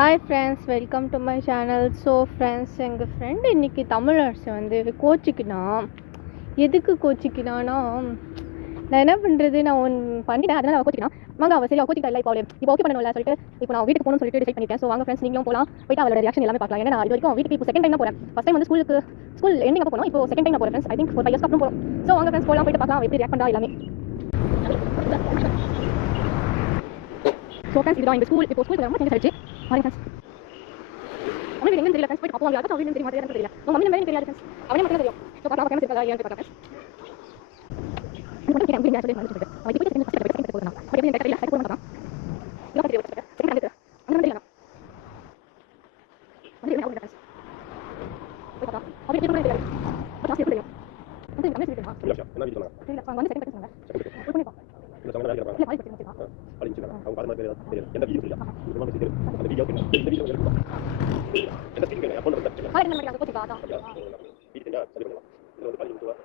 Hi friends, welcome to my channel. So friends, எங்கள் friend இன்றைக்கி தமிழரசு வந்து கோச்சிக்கினான். எதுக்கு கோச்சிக்கினான்னா, நான் என்ன பண்ணுறது, நான் பண்ணிட்டேன், அதனால் அவள் கோச்சிக்கினான். வாங்க, அவள் சரி, அவள் கோச்சிக்கிட்டா இல்லை, இப்போ ஓகே பண்ணணும்ல சொல்லிட்டு இப்போ நான் வீட்டுக்கு போகணும்னு சொல்லிட்டு டிசைட் பண்ணிட்டேன். ஸோ வாங்க ஃப்ரெண்ட்ஸ், நீங்களும் போகலாம், போய்ட்டு அவளோட ரியாக்ஷன் எல்லாமே பார்க்கலாம். ஏன்னா நான் இது வரைக்கும் வீட்டுக்கு இப்போ செகண்ட் டைம் தான் போகிறேன். ஃபஸ்ட் டைம் வந்து ஸ்கூல் எண்டிங் அப்போ போனோம், இப்போ செகண்ட் டைம் நான் போகிறேன் ஃப்ரெண்ட்ஸ். ஐ திங்க் 4-5 இயர்ஸ் அப்புறம் போகிறோம். ஸோ வாங்க ஃப்ரெண்ட்ஸ், போகலாம், போய்ட்டு பார்க்கலாம் எப்படி ரியாக்ட் பண்ணுறா எல்லாமே. ஸோ ஃப்ரெண்ட்ஸ், இதுதான் எங்கள் ஸ்கூல். இப்போ ஸ்கூல் ரொம்ப சேஞ்ச் ஆகிடுச்சு. வாங்க ஃப்ரெண்ட்ஸ், அவனுக்கு எங்கே தெரியல ஃப்ரெண்ட்ஸ், போய் பார்ப்போம். யாருக்கும் அவளுக்கு தெரியுமா தெரியல, உங்கள் மம்மி நம்பர் தெரியாது ஃப்ரெண்ட்ஸ், அவனே மட்டும் தெரியும். ஸோ பார்க்கலாம், ஃபேமஸ் இருக்கா ஏன் பார்க்கலாம் ஃப்ரெண்ட்ஸ். இது மட்டும் கேட்க முடியாது சொல்லி வந்துட்டு அவன் இப்போ செகண்ட் ஃபஸ்ட் போகலாம். அப்படி எப்படி தெரியல சரி போக மாட்டான். இதோ தெரியல செகண்ட் நடக்குது அந்த மாதிரி தெரியல வந்து என்ன ஃப்ரெண்ட்ஸ் போய் பார்த்தா அவளுக்கு கூட தெரியாது. பட் லாஸ்ட் தெரியும் வந்து இந்த மெசேஜ் தெரியுமா என்ன வீடியோ சொன்னாங்க தெரியல. அவங்க வந்து செகண்ட் சொன்னாங்க ஒரு பண்ணி பாப்போம். இந்த சமயம் வேற இல்ல பாய் பத்தி சொல்லுங்க பாய் சொல்லுங்க. அவங்க பாத மாதிரி தெரியாது எந்த வீடியோ இல்ல இது மாதிரி தெரியும். அந்த வீடியோ இந்த வீடியோ இருக்கு என்ன ஸ்கிரீன் அக்கவுண்ட் இருக்கு பாய் என்ன மாதிரி அந்த கோச்சிங் ஆதா வீடியோ சரி பண்ணலாம். இது வந்து பாய் இதுவா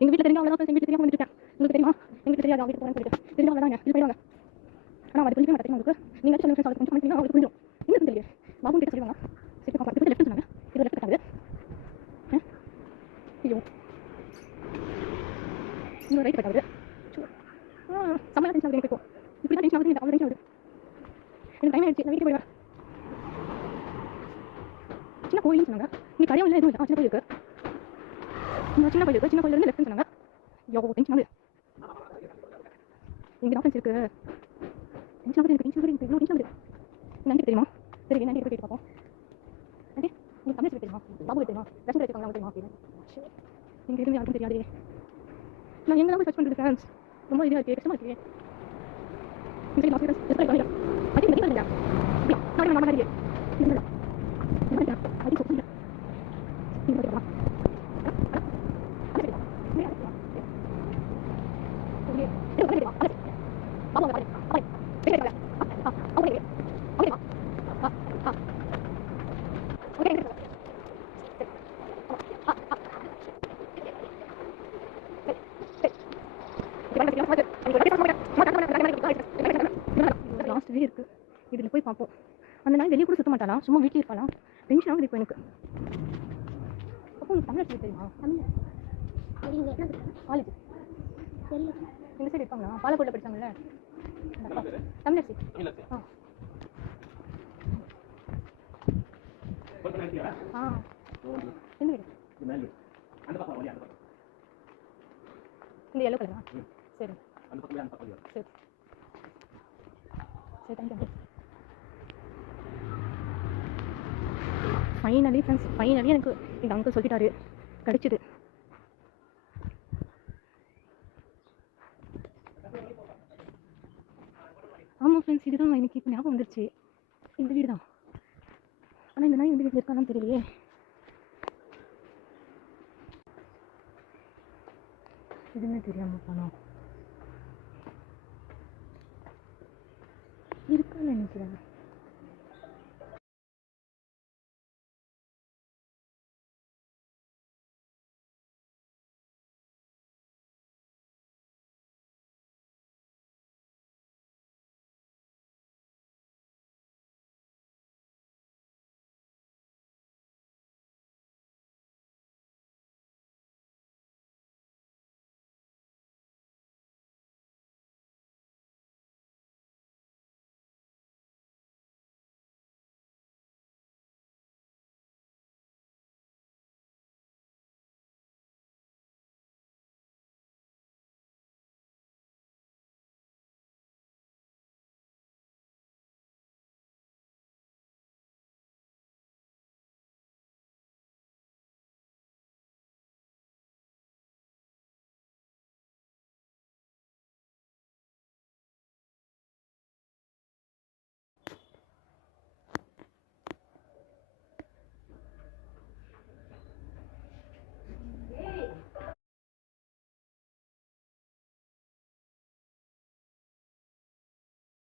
எங்க வீட்டுல தெரிஞ்சா அவ்வளவுதான் எங்க வீட்டுல தெரியாம வந்துட்டேன். உங்களுக்கு தெரியுமா எங்களுக்கு தெரியாது அவங்க வீட்டுக்கு போறேன்னு சொல்லிட்டு தெரிஞ்சா அவ்வளவுதாங்க இது போயிடுவாங்க. ஆனா அது புரிஞ்சுக்க மாட்டேங்க உங்களுக்கு. நீங்க சொல்லுங்க ஃப்ரெண்ட்ஸ், கொஞ்சம் பண்ணிட்டீங்கன்னா அவங்களுக்கு புரியும். இன்னும் தெரியல பாபு கிட்ட சொல்லுவாங்க. சரி பாப்பா இது லெஃப்ட் சொன்னாங்க, இது லெஃப்ட் ஆகுது. ஐயோ இன்னும் ரைட் ஆகுது. சமையல் டென்ஷன் ஆகுது எனக்கு. இப்படி தான் டென்ஷன் ஆகுது, அவ்வளோ டென்ஷன் ஆகுது. எனக்கு டைம் ஆயிடுச்சு, நான் வீட்டுக்கு போயிடுவேன். சின்ன கோயில் சொன்னாங்க, இங்கே கடையும் இல்லை எதுவும் இல்லை. சின்ன கோயில் இருக்கு, சின்ன கோயில் இருக்கு. சின்ன கோயில் இருந்து லெஃப்ட் சொன்னாங்க. ஐயோ டென்ஷன் ஆகுது. இங்கே தான் ஃப்ரெண்ட்ஸ் இருக்கு. டென்ஷன் ஆகுது எனக்கு, டென்ஷன் ஆகுது எனக்கு, இவ்வளோ டென்ஷன் ஆகுது. நன்றி தெரியுமா? சரி நன்றி போய் பார்ப்போம். நன்றி உங்களுக்கு தமிழ் தெரியுமா? பாபு தெரியுமா? ரேஷன் கடை இருக்காங்க தெரியுமா? இங்கே எதுவும் யாருக்கும் தெரியாது. நான் எங்கே தான் போய் சர்ச் பண்ணுறது ஃப்ரெண்ட்ஸ், ரொம்ப இதாக இருக்குது, கஷ்டமாக இருக்குது. சரி last friends SBI college I think medical இல்லையா இல்லையா நாளைக்கு நான் மாதிரி இல்லை ஐ திங்க் இல்லை நீங்கள் பார்க்கலாம். இதில் போய் பார்ப்போம். அந்த நாள் வெளியே கூட சுத்த மாட்டாளா, சும்மா வீட்டில் இருப்பாளா? டென்ஷன் ஆகுது இப்போ எனக்கு. அப்போ உங்களுக்கு தமிழ் தெரியுமா? காலேஜ் இந்த சைடு இருப்பாங்களா? பாலக்கோட்டில் படித்தாங்கல்ல தமிழரசி. எந்த வீடு? இந்த எல்லோ கலரா? சரி சரி சரி தேங்க்யூ. ஃபைனலி ஃப்ரெண்ட்ஸ், ஃபைனலி எனக்கு எங்கள் அங்கிள் சொல்லிட்டாரு, கிடச்சிது. ஆமாம் ஃப்ரெண்ட்ஸ், இதுதான் எனக்கு இப்போ ஞாபகம் வந்துருச்சு. இந்த வீடு தான். ஆனால் இந்த நாய் இந்த வீட்டில் இருக்கான்னு தெரியலையே. எதுவுமே தெரியாமல் போனோம். இருக்கான்னு நினைக்கிறேன்.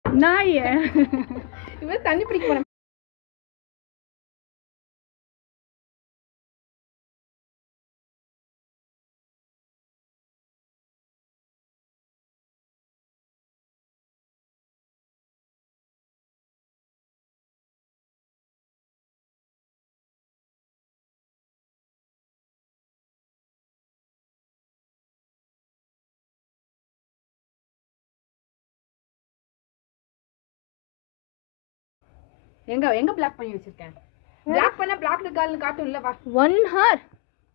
நாய் இவன் தண்ணி பிடிக்க போன. எங்க எங்க பிளாக் பண்ணி வச்சிருக்கேன்? பிளாக் பண்ண பிளாக்ல கால்ல காட்டும் இல்ல. வா 1 hour.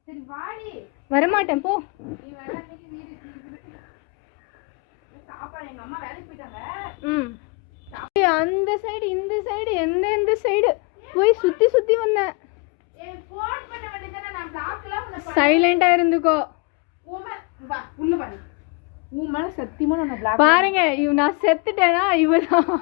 சரி வாடி. வரமாட்டேன் போ. நீ வர அன்னைக்கு வீடு சாப்பாடு எங்க அம்மா வேலைக்கு போயிட்டாங்க. அந்த சைடு இந்த சைடு எந்த சைடு போய் சுத்தி சுத்தி வந்தேன். ஏய் ஃபோன் பண்ண வேண்டியதானே, நான் பிளாக்ல உன்னை சைலண்டா இருந்துக்கோ. வா உள்ள வா. உன் மேல சத்தியமா நான் பிளாக் பாருங்க, நான் செத்துட்டேனா இவதான்.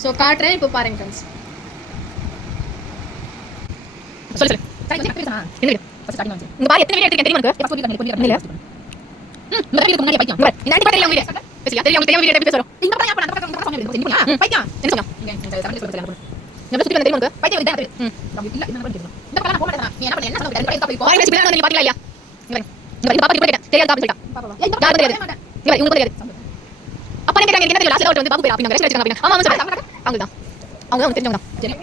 ஸோ காட்டுறேன் இப்போ பாருங்க ஃப்ரெண்ட்ஸ். சொல்லு என்ன இங்க பாரு, எத்தனை வீடியோ எடுத்துக்கேன் தெரியுமா உனக்கு? எப்ப சொல்லி இல்ல இந்த வீடியோக்கு முன்னாடி பைத்தியம் இந்த ஆண்டி பாத்தீங்க வீடியோ பேசியா தெரியும் உங்களுக்கு தெரியும் வீடியோ எடுத்து பேசுறோம். இந்த பையன் அப்ப அந்த பக்கம் சொன்னீங்க தெரியுமா பைத்தியம் என்ன சொன்னா இந்த தமிழ் சொல்ல தெரியும் எவ்வளவு சுத்தி தெரியும் உனக்கு பைத்தியம் இதா தெரியும் நம்ம இல்ல என்ன பண்ணிட்டு இந்த பக்கம் போக மாட்டேன். நீ என்ன பண்ண என்ன சொன்ன ரெண்டு பையன் போய் பாருங்க சிபினா நீ பாத்தீங்களா இல்லையா இங்க பாப்பா கிட்ட கேட்டேன் தெரியாது பாப்பா சொல்லிட்டா பாப்பா யார் தெரியாது இங்க உங்களுக்கு தெரியாது அப்பா என்ன கேக்குறாங்க என்ன தெரியும் லாஸ்ட்ல வந்து பாபு பேர் அப்படிங்க ரெஸ்ட் எடுத்துங்க அப்படிங்க ஆமா ஆமா சொல்லுங்க அவங்க தான் தெரிஞ்சவங்க தான் சரி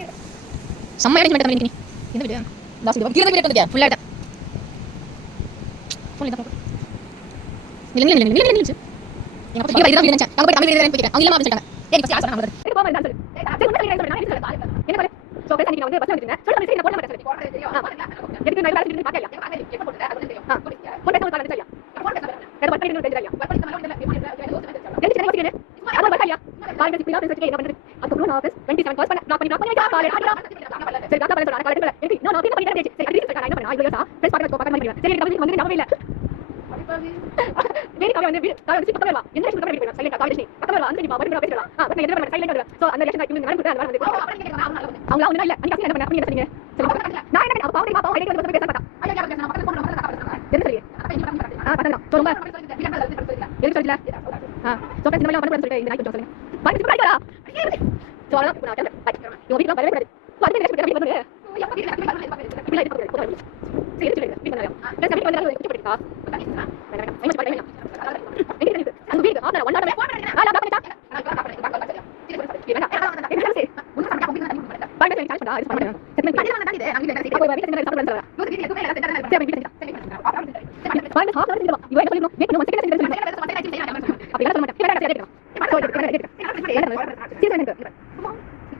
செம்ம அரேஞ்ச்மென்ட் பண்ணி நீ இந்த வீடியோ லாஸ்ட் வீடியோ கீழ வீடியோ ஃபுல்லா எடுத்தேன் ஃபோன் எடுத்து இல்ல எங்க அப்பா இதான் நினைச்சேன் அங்க போய் தமிழ் எழுதுறேன்னு போயிட்டேன் அவங்க இல்லமா சொல்லிட்டாங்க ஏய் ஃபர்ஸ்ட் ஆசை நான் எடுத்து போமா தான் சொல்லு சரி உன்ன சொல்றேன் நான் என்ன சொல்றேன் என்ன பாரு சோ பேச நீங்க வந்து பஸ் வந்துட்டீங்க சொல்ல மாதிரி நான் போட மாட்டேன் போடுறது தெரியும் எதுக்கு நான் வேலை செஞ்சுட்டு பாக்கலையா எப்ப போடுறது அது தெரியும் போன் பேச மாட்டேன் தெரியும் போன் பேச மாட்டேன் வேற பட் பண்ணி தெரியும் பட் பண்ணி நம்ம தெரியும் தெரியும் தெரியும் அது பக்கலையா காலேஜ் பிள்ளை பேசிட்டு என்ன பண்றது அதுக்கு நான் ஆபீஸ் 27 கால் பண்ண நான் பண்ணி காலேஜ் சரி கால் பண்ண சொல்றேன் காலேஜ் ஏய் நான் ஆபீஸ் பண்ணி தெரியும் சரி அது நான் என்ன பண்ணேன் ஐயோ சார் ஃப்ரெண்ட்ஸ் பார்க்க பக்கம் பண்ணி சரி காலேஜ் வந்து நம்பவே இல்ல வேற காலேஜ் வந்து காலேஜ் பக்கமே வா என்ன விஷயம் பக்கமே போய் சைலண்டா காலேஜ் பக்கமே வா அந்த நீ பாபா பேசலாம் பட் நான் என்ன பண்ண சைலண்டா வரேன் சோ அந்த லெசன் நான் வந்து நான் வந்து அவங்க ஒண்ணு இல்ல அன்னைக்கு என்ன பண்ண அப்படி என்ன சொன்னீங்க சரி நான் என்ன பாவடி பாவம் ஐடி வந்து பேச மாட்டேன் ஐயா நான் பக்கத்துல போன் என்ன சொல்லி பத்தல சொல்லுங்க எதுக்கு சொல்லல சோ பேச நம்ம பண்ண சொல்லிட்டு இந்த நாய் சொல்லுங்க பாய் பாய் வரா சோ நான் பாய் யோ வீட்ல வரவே கூடாது பாய் என்ன பேச பண்ணுங்க எப்ப வீட்ல இப்படி லைட் போடுங்க சரி சரி வீட்ல நான் பேச வந்து குட்டி படிக்கா என்ன பாய் அங்க வீடு ஆனா ஒன் ஹவர் ஆனா பாக்க மாட்டா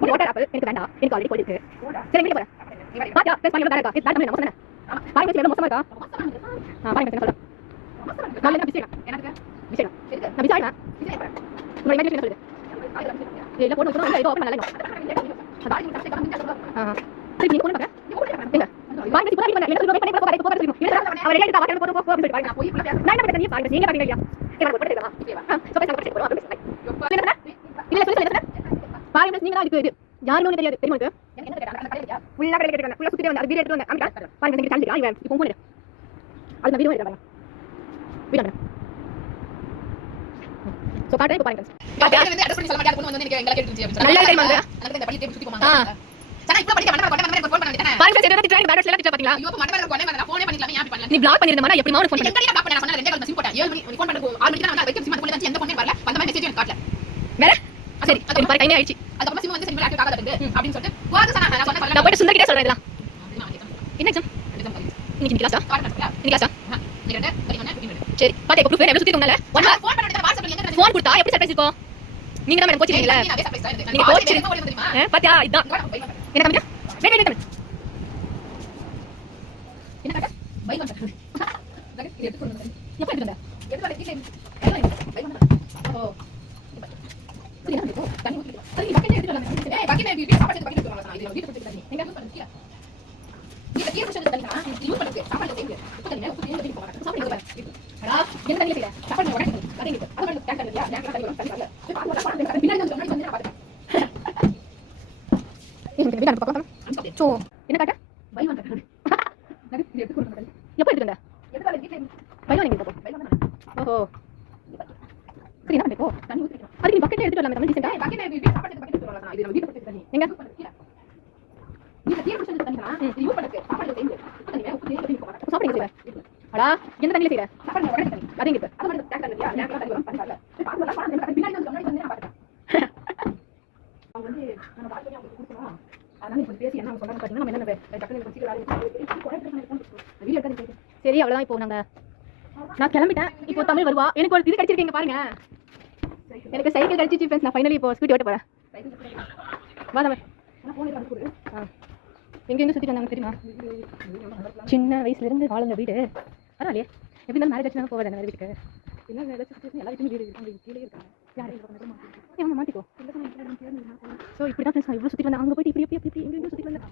ஒரு வாட்டர் ஆப்பிள் எனக்கு வேண்டாம், எனக்கு ஆல்ரெடி போயிருக்கு. சரி வெளியே போறேன். பாத்தியா ஃப்ரெண்ட்ஸ் பண்ணி வேற இருக்கா? இது பண்ணி நம்ம சொன்னேன். பாருங்க எவ்வளவு மோசமா இருக்கா? பாருங்க என்ன சொல்றேன். நான் என்ன பிஸியா? எனக்கு பிஸியா. நான் பிஸியா நான். உங்க இமேஜினேஷன் சொல்லுது. இல்ல போடு போடு ஏதோ ஓபன் பண்ணல இன்னும். சரி நீ போன் பாக்க. எங்க? பாருங்க இப்ப பண்ணி என்ன சொல்லுங்க பண்ணி போறேன் போறேன் சொல்லுங்க. அவர் எங்க வாட்டர் போடு போடு போடு பாருங்க. போய் உள்ள நான் என்ன பண்ணி பாருங்க நீங்க பாருங்க இல்லையா? சரி நான் போட்டு தரேன். சோ பேச போட்டு போறோம். இல்ல சொல்லுங்க பாருங்க நீங்க தான் இது யாருன்னு தெரியாது தெரியுமா உங்களுக்கு? எனக்கு என்ன கேட்டா அந்த கடையில இருக்கா? ஃபுல்லா கடையில கேட்டா ஃபுல்லா சுத்திட்டு வந்து அது வீடியோ எடுத்து வந்து அங்க பாருங்க நீங்க சான்ஸ் இவன் இப்போ போன் அது நான் வீடியோ எடுறேன் வீடியோ சோ காட்டே இப்போ பாருங்க பாத்தியா வந்து அட்ரஸ் பண்ணி சொல்ல மாட்டேன் பொண்ணு வந்து எனக்கு எங்க கேட்டுச்சு அப்படி நல்ல டைம் வந்து எனக்கு இந்த பள்ளி தேடி சுத்தி போவாங்க சனா இப்ப படிக்க மண்டபம் கொண்டே ஃபோன் பண்ண வேண்டியதானே பாருங்க சார் ஏதாவது ட்ரைனிங் பேரட்ஸ்ல திட்ட பாத்தீங்களா ஐயோ மண்டபம் கொண்டே நான் ஃபோனே பண்ணிக்கலாம் ஏன் பண்ணல நீ பிளாக் பண்ணிருந்த மாதிரி எப்படி மாவு ஃபோன் பண்ணி எங்க பிளாக் பண்ண நான் சொன்ன ரெண்டே கால் சிம் போட்டேன் 7 மணி ஃபோன் பண்ணது 6 மணிக்கு நான் வைக்க சிம் அதுக்குள்ள தான் எந்த ஃபோனே வரல அந்த மாதிரி மெசேஜ் எனக்கு காட்டல வேற சரி அது பாருங்க டைமே ஆயிடுச்சு அதுக்கு சிம் வந்து சிம் ஆக்டிவ் ஆகாத இருக்கு அப்படினு சொல்லிட்டு போறது சனா நான் சொன்ன நான் போய் சுந்தர் கிட்ட சொல்றேன் இதெல்லாம் என்ன எக்ஸாம் எக்ஸாம் இன்னைக்கு கிளாஸா காட்டணும் இன்னைக்கு கிளாஸா நீங்க ரெண்டு கலிமனா சரி பாத்தே இப்போ ப்ரூஃப் எவ்வளவு சுத்தி உங்களால ஃபோன் பண்ணி வாட்ஸ்அப்ல எங்க ஃபோன் கொடுத்தா எப்படி சர்ப்ரைஸ் இருக்கும் நீங்க தான் எனக்கு கோச்சிங்களா நான் சர்ப்ரைஸ் தான் நீங்க கோச் தெரியுமா பாத்தியா இதான் என்ன கம்மியா வெயிட் என்ன கட்ட பை வந்து இது எடுத்து கொண்டு வந்து எப்ப எடுத்துங்க எடுத்து வர கீழே பை வந்து ஓ சரி என்ன பண்ணுங்க தண்ணி ஊத்தி அது நீ பக்கெட் எடுத்து வரணும் ஏய் பக்கெட் வீடியோ சாப்பாடு பக்கெட் எடுத்து வரணும் இது வீடியோ எடுத்து தண்ணி எங்க யூஸ் பண்ணுங்க நீங்க கீழ புடிச்சு தண்ணி தான் இது யூஸ் பண்ணுங்க சாப்பாடு செய்யுங்க தண்ணி ஊத்தி தண்ணி போடுங்க சாப்பாடு பாருங்க அடா என்ன தண்ணி செய்யற சாப்பாடு உடனே தண்ணி அது வந்து டேங்க் இல்லையா டேங்க் தண்ணி வரும் தண்ணி வரல பாத்து பாத்து பின்னாடி வந்து முன்னாடி வந்து பாத்து இந்த வீடியோ பார்க்கலாம் சோ என்ன காட்ட பை வந்து இது எடுத்து கொண்டு வந்து எப்ப எடுத்துங்க எடுத்து வர கீழே பையன் நீங்க போ பை வந்து ஓஹோ சரி என்ன பண்ணி போ தண்ணி ஊத்தி அதுக்கு நீ பக்கெட் எடுத்து வரலாம் தமிழ் டீசென்ட்டா ஏய் பக்கெட் வீடியோ சாப்பாடு பக்கெட் எடுத்து வரணும் இது வீடியோ எடுத்து தண்ணி எங்க நீங்க கீழ புடிச்சு தண்ணி தான் இது யூஸ் பண்ணுங்க சாப்பாடு செய்யுங்க தண்ணி ஊத்தி தண்ணி போடுங்க சாப்பிடுங்க செய்ற அடா என்ன தண்ணில செய்ற சாப்பாடு உடனே தண்ணி அது எங்க அது வந்து டேங்க் இல்லையா டேங்க் தண்ணி வரும் பண்ணி வரல பாத்து பாத்து பின்னாடி வந்து முன்னாடி வந்து நான் பாத்துட்டேன் அவங்க வந்து நம்ம பாத்து பண்ணி அவங்க கொடுக்கணும் அதனால இப்ப பேசி என்ன சொல்றாங்க பாத்தீங்கன்னா நம்ம என்ன டக்குனு கொஞ்சம் வேலை வீடியோ எடுத்து சரி அவ்வளவுதான் இப்போ நாங்க நான் கிளம்பிட்டேன் இப்போ தமிழ் வருவா எனக்கு ஒரு இது கிடைச்சிருக்கீங்க பாருங்க எனக்கு சைக்கிள் கிடைச்சிச்சு ஃப்ரெண்ட்ஸ் நான் ஃபைனலி இப்போ ஸ்கூட்டி ஓட்ட போறேன் வா தமிழ் எங்க சுத்திட்டு வந்தாங்க தெரியுமா சின்ன வயசுல இருந்து வாழ்ந்த வீடு பரவாயில்லையே எப்படி இருந்தாலும் மேரேஜ் ஆச்சுன்னா போவேன் அந்த வீட்டுக்கு என்ன ஏதாச்சும் எல்லா வீட்டுமே வீடு இருக்காங்க கீழே இருக்காங்க யாரு அவனை மாட்டிக்கோ ஸோ இப்படி தான் ஃப்ரெண்ட்ஸ் இவ்வளோ சுற்றி வந்தேன் அங்கே போயிட்டு இப்படி எங்கேயும் சுற்றி வந்தேன்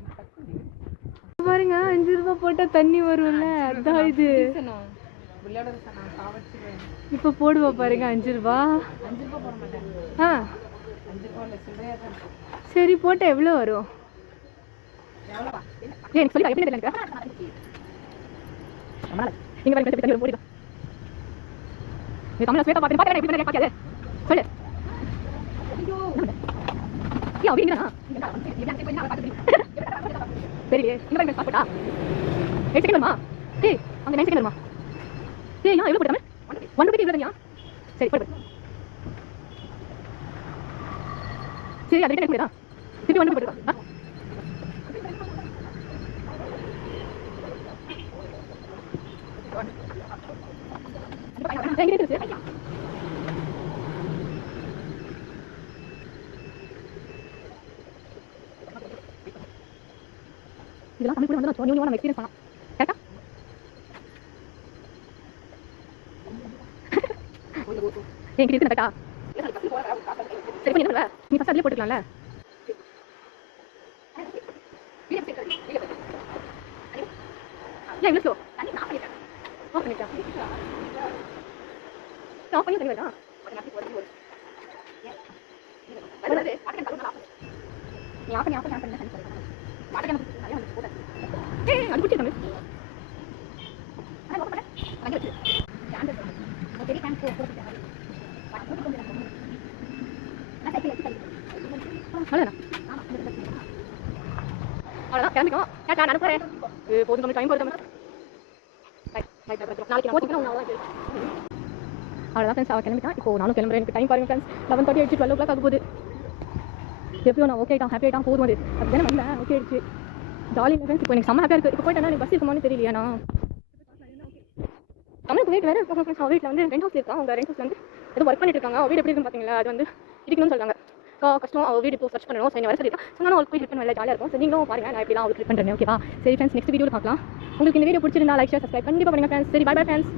பாருங்க 5 ரூபாய் போட்டா தண்ணி வரும்ல அதான் இது இப்ப போடுவா பாருங்க 5 ரூபாய் ஆ சரி போட்டா எவ்வளவு வரும் எனக்கு சொல்லி எப்படி தெரியல நீங்க வேற தண்ணி வரும் போடுங்க நீ தமிழ் ஸ்வேதா பாத்து எப்படி பண்ணி பாக்காத சொல்லு யா வீங்கனா சரி இங்க பாருங்க சாப்பிட்டா 8 செகண்ட் வருமா ஏய் அங்க 9 செகண்ட் வருமா ஏய் யா எவ்வளவு போடுறீங்க 1 ரூபாய் இவ்வளவு தனியா சரி போடு சரி அது கிட்ட போடுடா திருப்பி 1 ரூபாய் போடுடா எங்க இருக்கு இதெல்லாம் தமிழ் கூட வந்து நான் நியூ நம்ம எக்ஸ்பீரியன்ஸ் பண்ணலாம் கரெக்டா என்கிட்ட இருக்கு கரெக்டா சரி பண்ணி என்ன நீ ஃபர்ஸ்ட் அதுலயே போட்டுக்கலாம்ல ஏன் இவ்வளோ ஸ்லோ ஆஃப் பண்ணிட்டேன் ஆஃப் பண்ணி தருவேன் நீ ஆஃப் பண்ணி ஏய் அது குட்டி தமிழ் அவ்வளோதான் கிளம்பிக்கோ கேட்டா நான் போகிறேன் போதும் தமிழ் டைம் போகுது தமிழ் நாளைக்கு அவ்வளோதான் ஃப்ரெண்ட்ஸ் அவள் கிளம்பிட்டான் இப்போ நானும் கிளம்புறேன் எனக்கு டைம் பாருங்க ஃப்ரெண்ட்ஸ் 11:30 ஆயிடுச்சு 12 o'clock ஆக போகுது எப்படியோ நான் ஓகே ஆகிட்டான் ஹாப்பி ஆகிட்டான் போதும் அது அப்படிதானே வந்தேன் ஓகே ஆயிடுச்சு ஜாலி இல்லை ஃப்ரெண்ட்ஸ் இப்போ எனக்கு செம்ம ஹாப்பியாக இருக்குது இப்போ போயிட்டேன்னா எனக்கு பஸ் இருக்குமான்னு தெரியலையா நான் தமிழுக்கு வீட்டு வேறு ஃப்ரெண்ட்ஸ் அவள் வீட்டில் வந்து ரெண்ட் ஹவுஸ் இருக்கா அவங்க ரெண்ட் ஹவுஸ் வந்து ஏதோ ஒர்க் பண்ணிட்டு இருக்காங்க அவள் வீடு எப்படி இருக்குன்னு பார்த்தீங்களா அது வந்து இருக்கணும்னு சொல்கிறாங்க கஷ்டம் அவள் வீடு இப்போ சர்ச் பண்ணணும். ஸோ என்ன வர சொல்லிட்டா. ஸோ நான் அவளுக்கு போய் ஹெல்ப் பண்ண நல்லா ஜாலியாக இருக்கும். ஸோ நீங்களும் பாருங்கள் நான் எப்படிலாம் அவளுக்கு ஹெல்ப் பண்ணுறேன். ஓகேவா? சரி ஃப்ரெண்ட்ஸ், நெக்ஸ்ட் வீடியோவில் பார்க்கலாம். உங்களுக்கு இந்த வீடியோ பிடிச்சிருந்தா லைக் ஷேர் சப்ஸ்கிரைப் கண்டிப்பாக பண்ணுங்கள் ஃப்ரெண்ட்ஸ். சரி, பை பை ஃப்ரெண்ட்ஸ்.